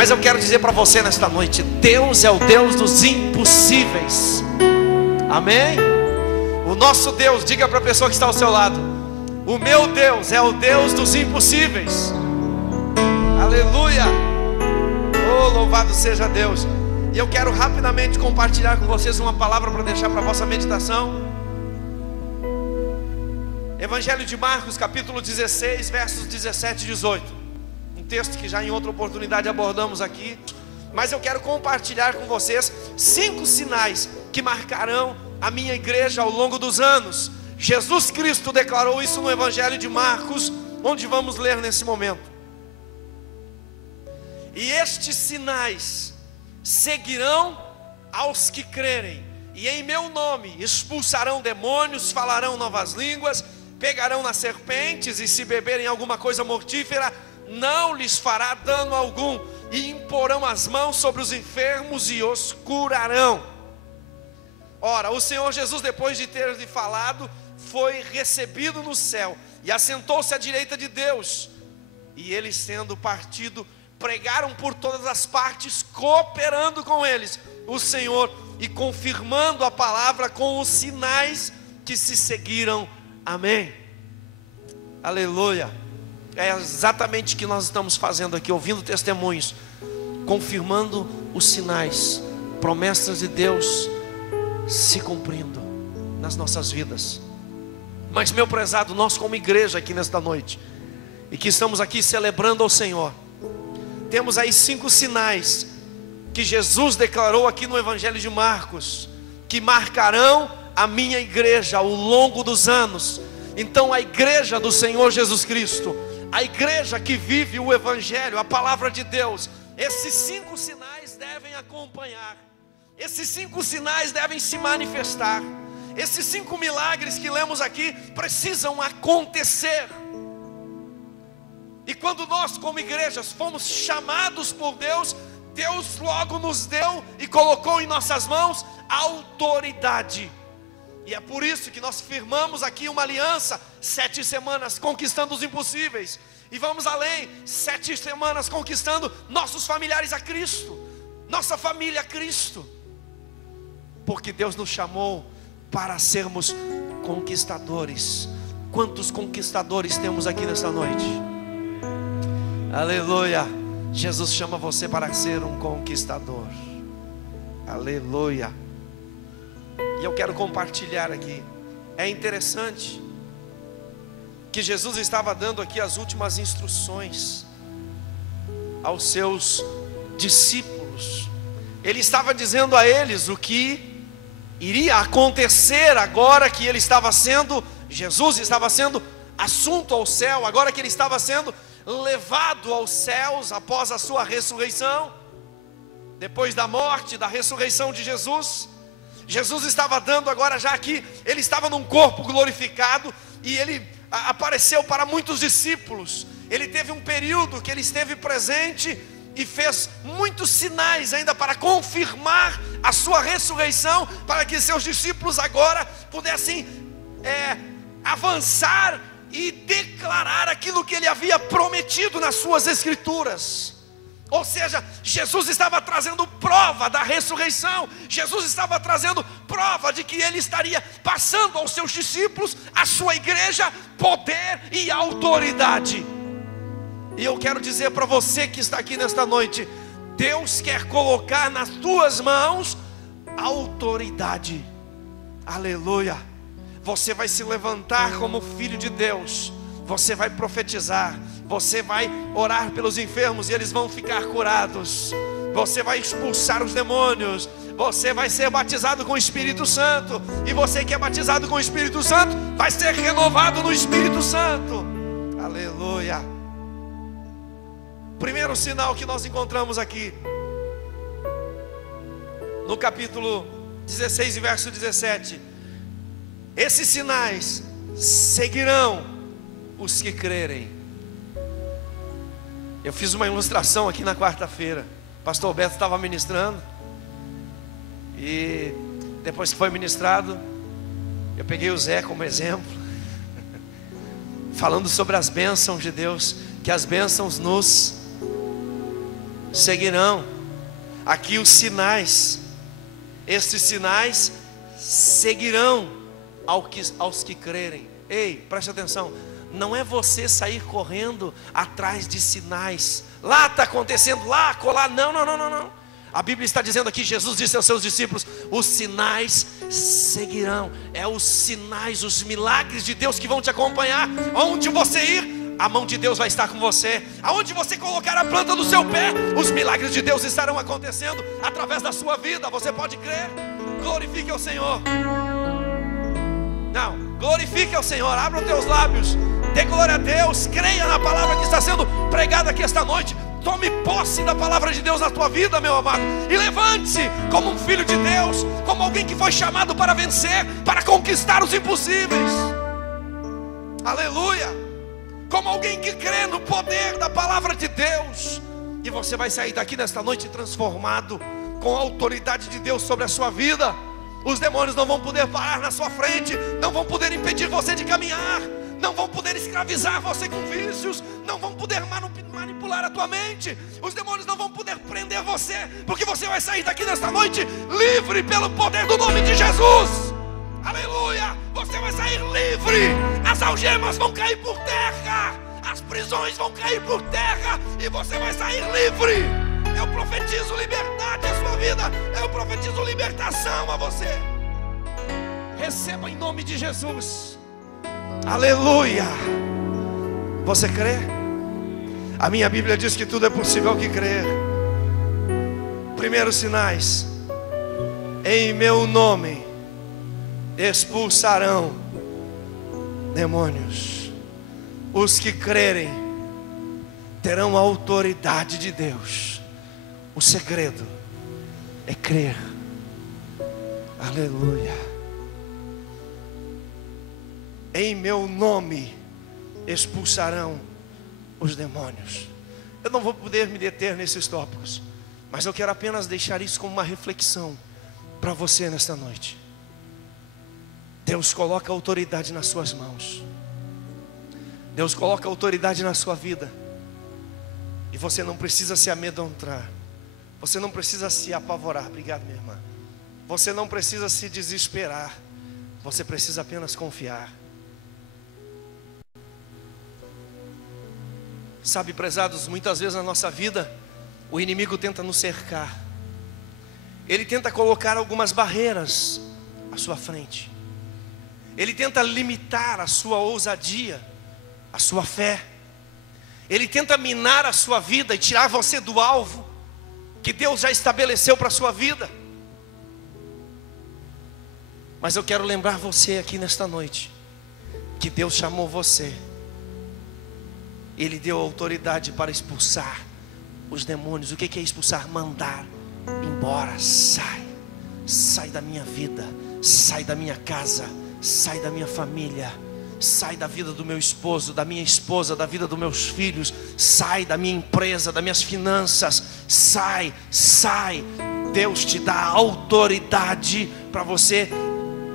Mas eu quero dizer para você nesta noite: Deus é o Deus dos impossíveis. Amém? O nosso Deus, diga para a pessoa que está ao seu lado: o meu Deus é o Deus dos impossíveis. Aleluia! Oh, louvado seja Deus. E eu quero rapidamente compartilhar com vocês uma palavra para deixar para a vossa meditação. Evangelho de Marcos, capítulo 16, versos 17 e 18. Um texto que já em outra oportunidade abordamos aqui. Mas eu quero compartilhar com vocês 5 sinais que marcarão a minha igreja ao longo dos anos. Jesus Cristo declarou isso no Evangelho de Marcos, onde vamos ler nesse momento. E estes sinais seguirão aos que crerem, e em meu nome expulsarão demônios, falarão novas línguas, pegarão nas serpentes, e se beberem alguma coisa mortífera, não lhes fará dano algum, e imporão as mãos sobre os enfermos e os curarão. Ora, o Senhor Jesus, depois de ter lhe falado, foi recebido no céu, e assentou-se à direita de Deus. E eles, sendo partido, pregaram por todas as partes, cooperando com eles o Senhor, e confirmando a palavra com os sinais que se seguiram. Amém. Aleluia. É exatamente o que nós estamos fazendo aqui, ouvindo testemunhos, confirmando os sinais, promessas de Deus se cumprindo nas nossas vidas. Mas, meu prezado, nós como igreja aqui nesta noite, e que estamos aqui celebrando ao Senhor, temos aí 5 sinais que Jesus declarou aqui no Evangelho de Marcos, que marcarão a minha igreja ao longo dos anos. Então a igreja do Senhor Jesus Cristo, a igreja que vive o Evangelho, a palavra de Deus, esses 5 sinais devem acompanhar, esses 5 sinais devem se manifestar, esses 5 milagres que lemos aqui precisam acontecer. E quando nós como igrejas fomos chamados por Deus, Deus logo nos deu e colocou em nossas mãos autoridade. E é por isso que nós firmamos aqui uma aliança, 7 semanas conquistando os impossíveis. E vamos além, 7 semanas conquistando nossos familiares a Cristo, nossa família a Cristo. Porque Deus nos chamou para sermos conquistadores. Quantos conquistadores temos aqui nesta noite? Aleluia. Jesus chama você para ser um conquistador. Aleluia. E eu quero compartilhar aqui. É interessante que Jesus estava dando aqui as últimas instruções aos seus discípulos. Ele estava dizendo a eles o que iria acontecer agora que ele estava sendo, Jesus estava sendo assunto ao céu, agora que ele estava sendo levado aos céus após a sua ressurreição, depois da morte, da ressurreição de Jesus. Jesus estava dando agora, já que ele estava num corpo glorificado, e ele apareceu para muitos discípulos. Ele teve um período que ele esteve presente e fez muitos sinais ainda para confirmar a sua ressurreição, para que seus discípulos agora pudessem avançar e declarar aquilo que ele havia prometido nas suas escrituras. Ou seja, Jesus estava trazendo prova da ressurreição. Jesus estava trazendo prova de que ele estaria passando aos seus discípulos, à sua igreja, poder e autoridade. E eu quero dizer para você que está aqui nesta noite, Deus quer colocar nas tuas mãos autoridade. Aleluia. Você vai se levantar como filho de Deus. Você vai profetizar. Você vai orar pelos enfermos e eles vão ficar curados. Você vai expulsar os demônios. Você vai ser batizado com o Espírito Santo. E você que é batizado com o Espírito Santo vai ser renovado no Espírito Santo. Aleluia. Primeiro sinal que nós encontramos aqui no capítulo 16 e verso 17. Esses sinais seguirão os que crerem. Eu fiz uma ilustração aqui na quarta-feira. Pastor Beto estava ministrando, e depois que foi ministrado, eu peguei o Zé como exemplo, falando sobre as bênçãos de Deus, que as bênçãos nos seguirão. Aqui os sinais, estes sinais seguirão aos que crerem. Ei, preste atenção, não é você sair correndo atrás de sinais. Lá está acontecendo, lá, colar, não. A Bíblia está dizendo aqui, Jesus disse aos seus discípulos: os sinais seguirão. É os sinais, os milagres de Deus que vão te acompanhar. Onde você ir, a mão de Deus vai estar com você. Aonde você colocar a planta do seu pé, os milagres de Deus estarão acontecendo através da sua vida. Você pode crer? Glorifique ao Senhor. Não, glorifique ao Senhor. Abra os teus lábios, dê glória a Deus. Creia na palavra que está sendo pregada aqui esta noite. Tome posse da palavra de Deus na tua vida, meu amado, e levante-se como um filho de Deus, como alguém que foi chamado para vencer, para conquistar os impossíveis. Aleluia! Como alguém que crê no poder da palavra de Deus. E você vai sair daqui nesta noite transformado, com a autoridade de Deus sobre a sua vida. Os demônios não vão poder parar na sua frente, não vão poder impedir você de caminhar, não vão poder escravizar você com vícios, não vão poder manipular a tua mente. Os demônios não vão poder prender você, porque você vai sair daqui nesta noite livre pelo poder do nome de Jesus. Aleluia! Você vai sair livre. As algemas vão cair por terra, as prisões vão cair por terra, e você vai sair livre. Eu profetizo liberdade à sua vida, eu profetizo libertação a você. Receba em nome de Jesus. Aleluia. Você crê? A minha Bíblia diz que tudo é possível ao que crer. Primeiros sinais: em meu nome expulsarão demônios. Os que crerem terão a autoridade de Deus. O segredo é crer. Aleluia. Em meu nome expulsarão os demônios. Eu não vou poder me deter nesses tópicos, mas eu quero apenas deixar isso como uma reflexão para você nesta noite. Deus coloca autoridade nas suas mãos. Deus coloca autoridade na sua vida. E você não precisa se amedrontar. Você não precisa se apavorar. Obrigado, minha irmã. Você não precisa se desesperar. Você precisa apenas confiar. Sabe, prezados, muitas vezes na nossa vida o inimigo tenta nos cercar. Ele tenta colocar algumas barreiras à sua frente. Ele tenta limitar a sua ousadia, a sua fé. Ele tenta minar a sua vida e tirar você do alvo que Deus já estabeleceu para a sua vida. Mas eu quero lembrar você aqui nesta noite que Deus chamou você. Ele deu autoridade para expulsar os demônios. O que é expulsar? Mandar embora. Sai da minha vida, sai da minha casa, sai da minha família, sai da vida do meu esposo, da minha esposa, da vida dos meus filhos, sai da minha empresa, das minhas finanças, sai. Deus te dá autoridade para você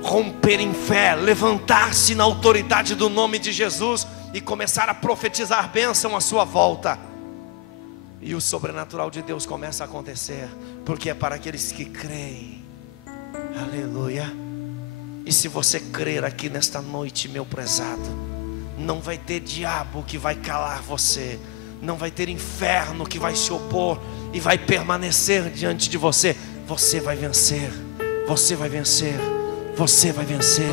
romper em fé, levantar-se na autoridade do nome de Jesus e começar a profetizar bênção à sua volta. E o sobrenatural de Deus começa a acontecer, porque é para aqueles que creem. Aleluia. E se você crer aqui nesta noite, meu prezado, não vai ter diabo que vai calar você, não vai ter inferno que vai se opor e vai permanecer diante de você. Você vai vencer, você vai vencer, você vai vencer,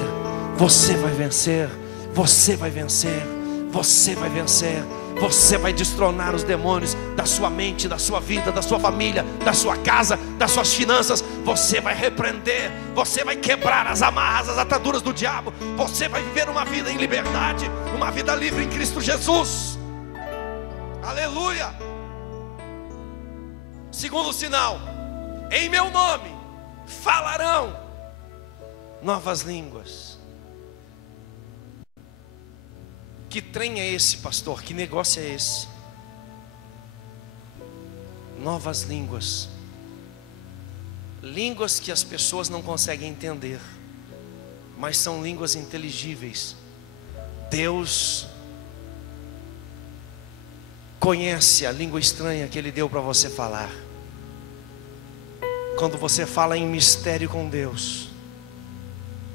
você vai vencer, você vai vencer, você vai vencer. Você vai destronar os demônios da sua mente, da sua vida, da sua família, da sua casa, das suas finanças. Você vai repreender, você vai quebrar as amarras, as ataduras do diabo. Você vai viver uma vida em liberdade, uma vida livre em Cristo Jesus. Aleluia. Segundo sinal: em meu nome falarão novas línguas. Que trem é esse, pastor? Que negócio é esse? Novas línguas. Línguas que as pessoas não conseguem entender, mas são línguas inteligíveis. Deus conhece a língua estranha que Ele deu para você falar. Quando você fala em mistério com Deus,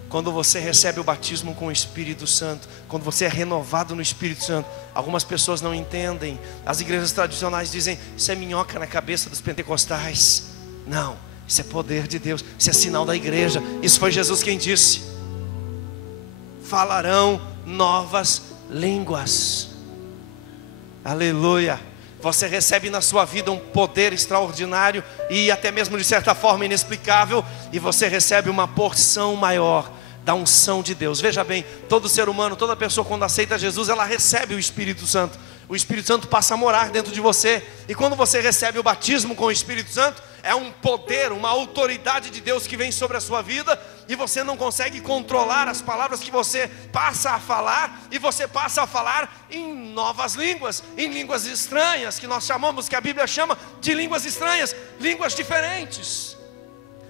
quando você recebe o batismo com o Espírito Santo, quando você é renovado no Espírito Santo. Algumas pessoas não entendem. As igrejas tradicionais dizem: isso é minhoca na cabeça dos pentecostais. Não, isso é poder de Deus, isso é sinal da igreja. Isso foi Jesus quem disse: falarão novas línguas. Aleluia. Você recebe na sua vida um poder extraordinário e até mesmo de certa forma inexplicável, e você recebe uma porção maior da unção de Deus. Veja bem, todo ser humano, toda pessoa, quando aceita Jesus, ela recebe o Espírito Santo. O Espírito Santo passa a morar dentro de você. E quando você recebe o batismo com o Espírito Santo, é um poder, uma autoridade de Deus que vem sobre a sua vida, e você não consegue controlar as palavras que você passa a falar, e você passa a falar em novas línguas, em línguas estranhas, que nós chamamos, que a Bíblia chama de línguas estranhas, línguas diferentes.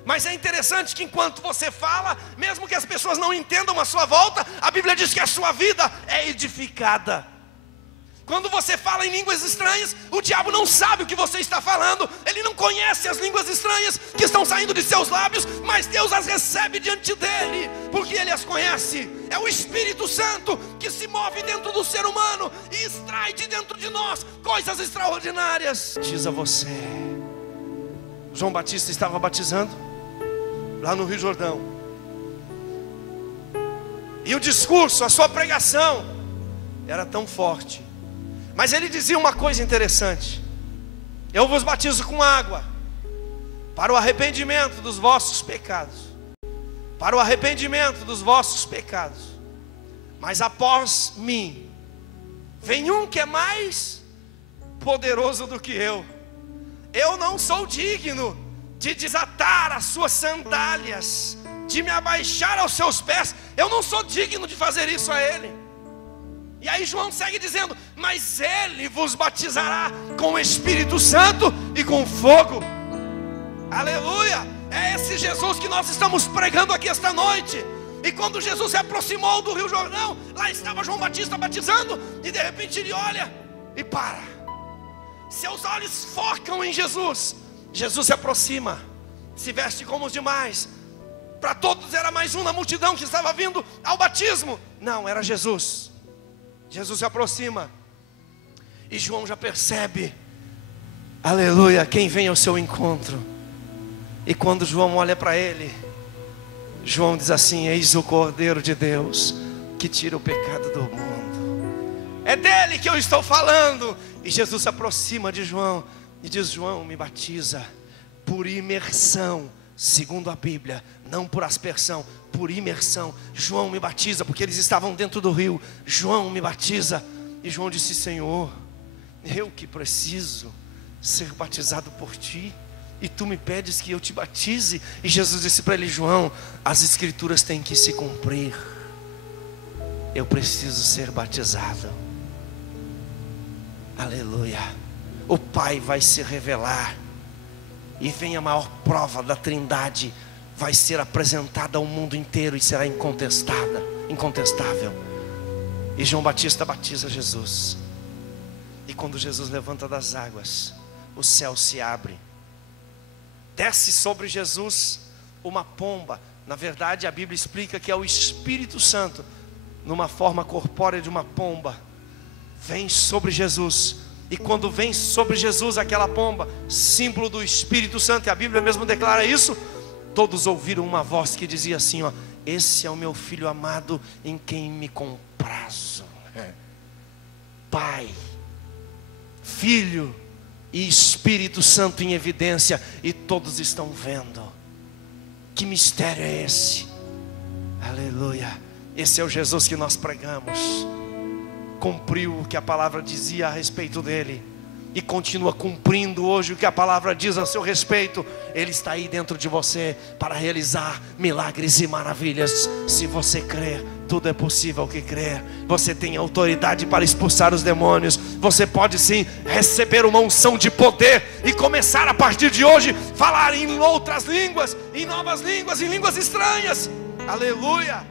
Mas é interessante que enquanto você fala, mesmo que as pessoas não entendam a sua volta, a Bíblia diz que a sua vida é edificada. Quando você fala em línguas estranhas, o diabo não sabe o que você está falando. Ele não conhece as línguas estranhas que estão saindo de seus lábios, mas Deus as recebe diante dele, porque Ele as conhece. É o Espírito Santo que se move dentro do ser humano e extrai de dentro de nós coisas extraordinárias. Diz a você: João Batista estava batizando lá no Rio Jordão, e o discurso, a sua pregação era tão forte, mas ele dizia uma coisa interessante: eu vos batizo com água para o arrependimento dos vossos pecados, para o arrependimento dos vossos pecados, mas após mim vem um que é mais poderoso do que eu não sou digno de desatar as suas sandálias, de me abaixar aos seus pés. Eu não sou digno de fazer isso a ele. E aí João segue dizendo: mas ele vos batizará com o Espírito Santo e com fogo. Aleluia. É esse Jesus que nós estamos pregando aqui esta noite. E quando Jesus se aproximou do Rio Jordão, lá estava João Batista batizando, e de repente ele olha e para. Seus olhos focam em Jesus. Jesus se aproxima, se veste como os demais. Para todos era mais um na multidão que estava vindo ao batismo. Não, era Jesus. Jesus se aproxima, e João já percebe, aleluia, quem vem ao seu encontro. E quando João olha para ele, João diz assim: eis o Cordeiro de Deus que tira o pecado do mundo. É dele que eu estou falando. E Jesus se aproxima de João e diz: João, me batiza por imersão, segundo a Bíblia, não por aspersão, por imersão. João me batiza, porque eles estavam dentro do rio. João me batiza. E João disse: Senhor, eu que preciso ser batizado por ti, e tu me pedes que eu te batize. E Jesus disse para ele: João, as escrituras têm que se cumprir. Eu preciso ser batizado. Aleluia. O Pai vai se revelar, e vem a maior prova da Trindade, vai ser apresentada ao mundo inteiro e será incontestável. E João Batista batiza Jesus. E quando Jesus levanta das águas, o céu se abre. Desce sobre Jesus uma pomba. Na verdade, a Bíblia explica que é o Espírito Santo, numa forma corpórea de uma pomba, vem sobre Jesus. E quando vem sobre Jesus aquela pomba, símbolo do Espírito Santo, e a Bíblia mesmo declara isso, todos ouviram uma voz que dizia assim: ó, esse é o meu filho amado, em quem me comprazo. Pai, Filho e Espírito Santo em evidência, e todos estão vendo. Que mistério é esse? Aleluia. Esse é o Jesus que nós pregamos. Cumpriu o que a palavra dizia a respeito dele, e continua cumprindo hoje o que a palavra diz a seu respeito. Ele está aí dentro de você para realizar milagres e maravilhas. Se você crer, tudo é possível que crer. Você tem autoridade para expulsar os demônios. Você pode sim receber uma unção de poder e começar a partir de hoje falar em outras línguas, em novas línguas, em línguas estranhas. Aleluia.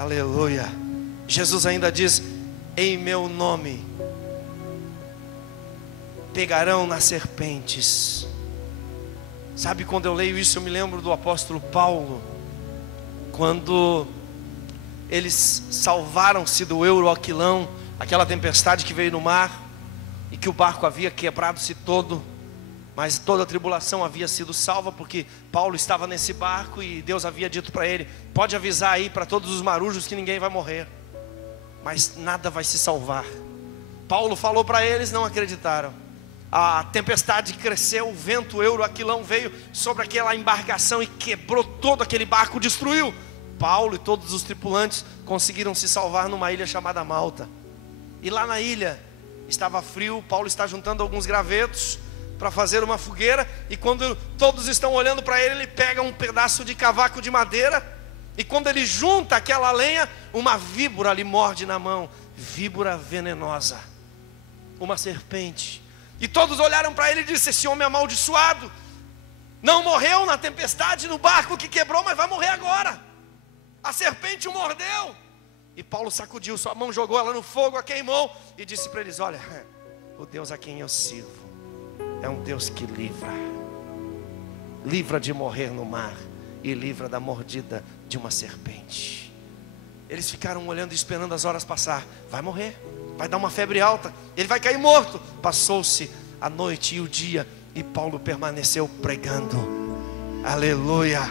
Aleluia. Jesus ainda diz: em meu nome pegarão nas serpentes. Sabe, quando eu leio isso, eu me lembro do apóstolo Paulo, quando eles salvaram-se do Euroaquilão, aquela tempestade que veio no mar, e que o barco havia quebrado-se todo, mas toda a tribulação havia sido salva, porque Paulo estava nesse barco, e Deus havia dito para ele: pode avisar aí para todos os marujos que ninguém vai morrer, mas nada vai se salvar. Paulo falou para eles, não acreditaram. A tempestade cresceu, o vento Euroaquilão veio sobre aquela embarcação e quebrou todo aquele barco, destruiu. Paulo e todos os tripulantes conseguiram se salvar numa ilha chamada Malta. E lá na ilha estava frio, Paulo está juntando alguns gravetos para fazer uma fogueira, e quando todos estão olhando para ele, ele pega um pedaço de cavaco de madeira, e quando ele junta aquela lenha, uma víbora lhe morde na mão, víbora venenosa, uma serpente. E todos olharam para ele e disseram: esse homem amaldiçoado não morreu na tempestade, no barco que quebrou, mas vai morrer agora. A serpente o mordeu. E Paulo sacudiu sua mão, jogou ela no fogo, a queimou, e disse para eles: olha, o Deus a quem eu sirvo é um Deus que livra de morrer no mar, e livra da mordida de uma serpente. Eles ficaram olhando e esperando as horas passar. Vai morrer, vai dar uma febre alta, ele vai cair morto. Passou-se a noite e o dia, e Paulo permaneceu pregando. Aleluia.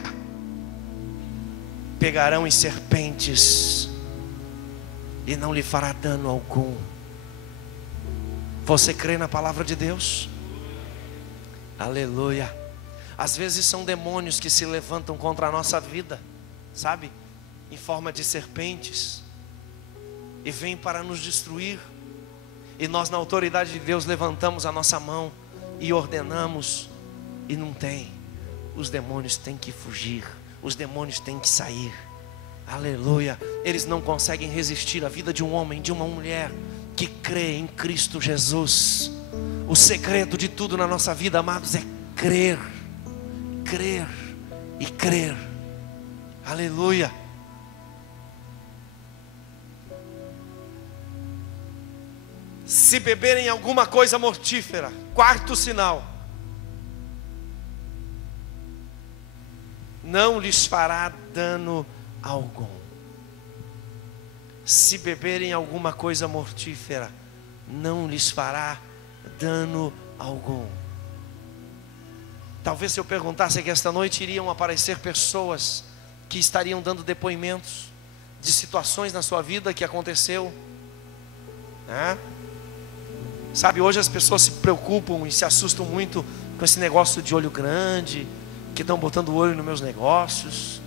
Pegarão em serpentes e não lhe fará dano algum. Você crê na palavra de Deus? Aleluia. Às vezes são demônios que se levantam contra a nossa vida, sabe, em forma de serpentes, e vêm para nos destruir. E nós, na autoridade de Deus, levantamos a nossa mão e ordenamos, e não tem. Os demônios têm que fugir, os demônios têm que sair. Aleluia. Eles não conseguem resistir à vida de um homem, de uma mulher que crê em Cristo Jesus. O segredo de tudo na nossa vida, amados, é crer, crer e crer. Aleluia. Se beberem alguma coisa mortífera, quarto sinal, não lhes fará dano algum. Se beberem alguma coisa mortífera, não lhes fará dano algum. Talvez, se eu perguntasse que esta noite iriam aparecer pessoas que estariam dando depoimentos de situações na sua vida que aconteceu, né? Sabe, hoje as pessoas se preocupam e se assustam muito com esse negócio de olho grande, que estão botando o olho nos meus negócios.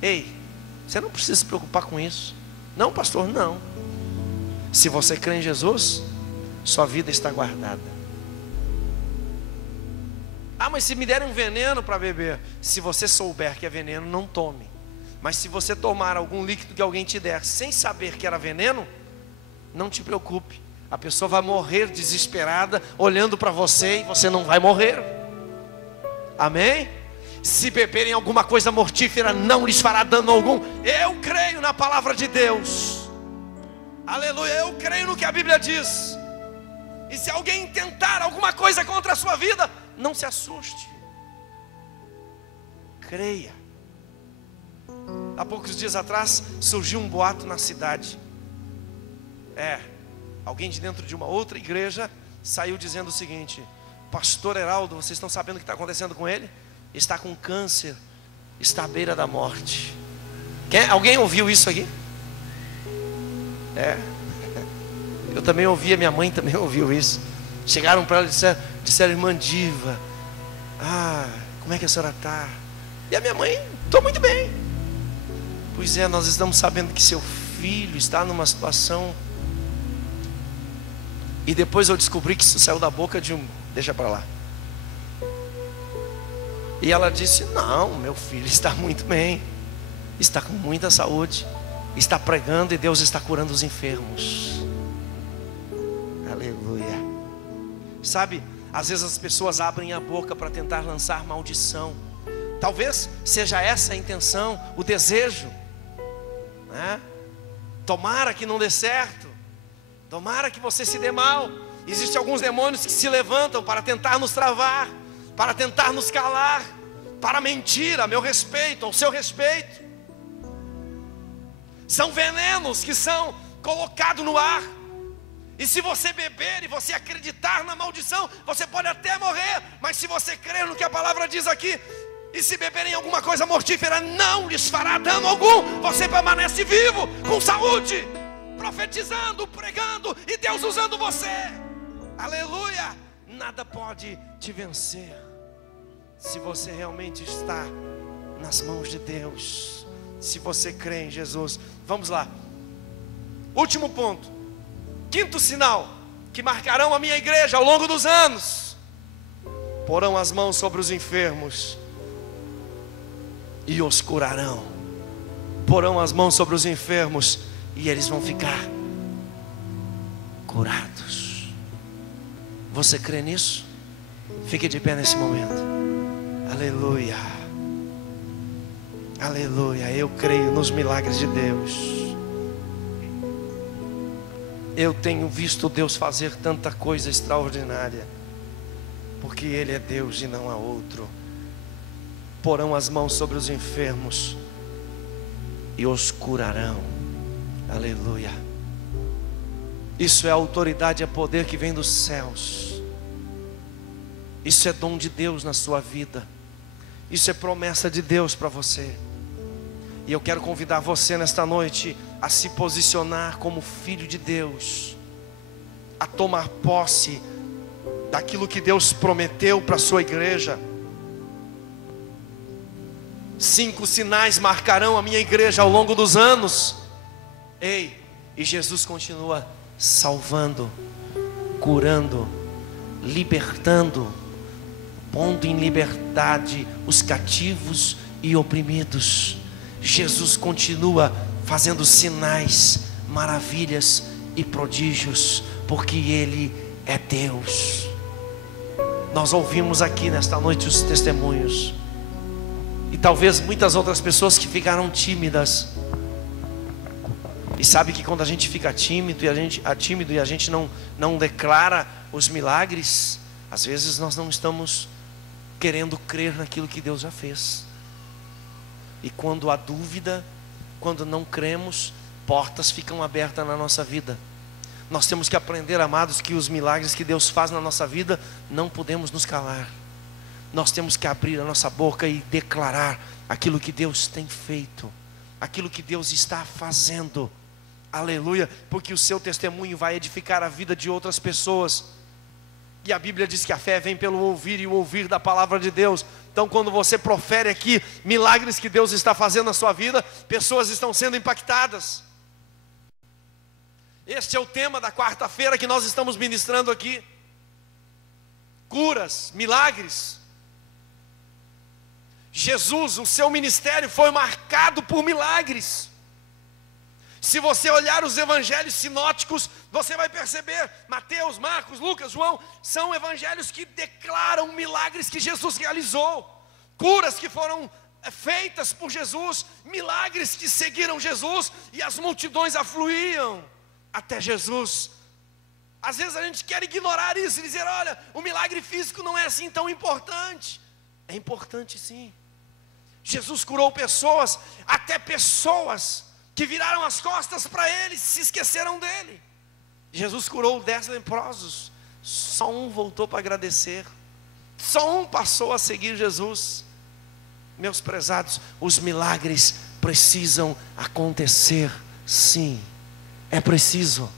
Ei, você não precisa se preocupar com isso. Não, pastor, não. Se você crê em Jesus, sua vida está guardada. Ah, mas se me derem um veneno para beber, se você souber que é veneno, não tome. Mas se você tomar algum líquido que alguém te der sem saber que era veneno, não te preocupe. A pessoa vai morrer desesperada, olhando para você, e você não vai morrer. Amém? Se beberem alguma coisa mortífera, não lhes fará dano algum. Eu creio na palavra de Deus. Aleluia, eu creio no que a Bíblia diz. E se alguém tentar alguma coisa contra a sua vida, não se assuste. Creia. Há poucos dias atrás surgiu um boato na cidade. Alguém de dentro de uma outra igreja saiu dizendo o seguinte: pastor Heraldo, vocês estão sabendo o que está acontecendo com ele? Está com câncer, está à beira da morte. Alguém ouviu isso aqui? Eu também ouvi, a minha mãe também ouviu isso. Chegaram para ela e disseram: irmã Diva, como é que a senhora está? E a minha mãe: estou muito bem. Pois é, nós estamos sabendo que seu filho está numa situação. E depois eu descobri que isso saiu da boca de deixa para lá. E ela disse: não, meu filho está muito bem, está com muita saúde, está pregando e Deus está curando os enfermos. Aleluia. Sabe, às vezes as pessoas abrem a boca para tentar lançar maldição. Talvez seja essa a intenção, o desejo, né? Tomara que não dê certo. Tomara que você se dê mal. Existem alguns demônios que se levantam para tentar nos travar, para tentar nos calar, para mentir a meu respeito, ao seu respeito. São venenos que são colocados no ar. E se você beber e você acreditar na maldição, você pode até morrer. Mas se você crer no que a palavra diz aqui, e se beberem alguma coisa mortífera, não lhes fará dano algum. Você permanece vivo, com saúde, profetizando, pregando, e Deus usando você. Aleluia. Nada pode te vencer, se você realmente está nas mãos de Deus, se você crê em Jesus. Vamos lá, último ponto, quinto sinal que marcarão a minha igreja ao longo dos anos: porão as mãos sobre os enfermos e os curarão. Porão as mãos sobre os enfermos e eles vão ficar curados. Você crê nisso? Fique de pé nesse momento. Aleluia. Aleluia. Eu creio nos milagres de Deus. Eu tenho visto Deus fazer tanta coisa extraordinária, porque Ele é Deus e não há outro. Porão as mãos sobre os enfermos e os curarão. Aleluia. Isso é autoridade, é poder que vem dos céus. Isso é dom de Deus na sua vida. Isso é promessa de Deus para você. E eu quero convidar você nesta noite a se posicionar como filho de Deus, a tomar posse daquilo que Deus prometeu para a sua igreja. 5 sinais marcarão a minha igreja ao longo dos anos. Ei, e Jesus continua salvando, curando, libertando, pondo em liberdade os cativos e oprimidos. Jesus continua fazendo sinais, maravilhas e prodígios, porque Ele é Deus. Nós ouvimos aqui nesta noite os testemunhos, e talvez muitas outras pessoas que ficaram tímidas. E sabe que quando a gente fica tímido e a gente não declara os milagres, às vezes nós não estamos querendo crer naquilo que Deus já fez. E quando há dúvida, quando não cremos, portas ficam abertas na nossa vida. Nós temos que aprender, amados, que os milagres que Deus faz na nossa vida, não podemos nos calar. Nós temos que abrir a nossa boca e declarar aquilo que Deus tem feito, aquilo que Deus está fazendo. Aleluia, porque o seu testemunho vai edificar a vida de outras pessoas. E a Bíblia diz que a fé vem pelo ouvir, e o ouvir da palavra de Deus. Então quando você profere aqui milagres que Deus está fazendo na sua vida, pessoas estão sendo impactadas. Este é o tema da quarta-feira que nós estamos ministrando aqui: curas, milagres. Jesus, o seu ministério foi marcado por milagres. Se você olhar os evangelhos sinóticos, você vai perceber, Mateus, Marcos, Lucas, João, são evangelhos que declaram milagres que Jesus realizou, curas que foram feitas por Jesus, milagres que seguiram Jesus, e as multidões afluíam até Jesus. Às vezes a gente quer ignorar isso e dizer: olha, o milagre físico não é assim tão importante. É importante sim. Jesus curou pessoas, até pessoas que viraram as costas para Ele, se esqueceram dEle. Jesus curou 10 leprosos, só um voltou para agradecer, só um passou a seguir Jesus. Meus prezados, os milagres precisam acontecer, sim, é preciso.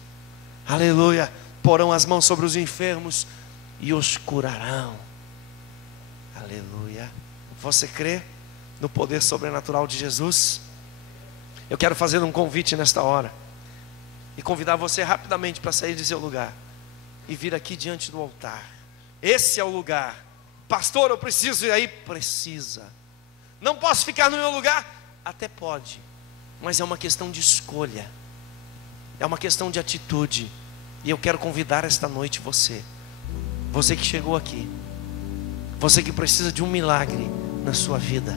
Aleluia. Porão as mãos sobre os enfermos e os curarão. Aleluia. Você crê no poder sobrenatural de Jesus? Eu quero fazer um convite nesta hora e convidar você rapidamente para sair de seu lugar e vir aqui diante do altar. Esse é o lugar. Pastor, eu preciso ir aí? Precisa. Não posso ficar no meu lugar? Até pode, mas é uma questão de escolha, é uma questão de atitude. E eu quero convidar esta noite você que chegou aqui, você que precisa de um milagre na sua vida,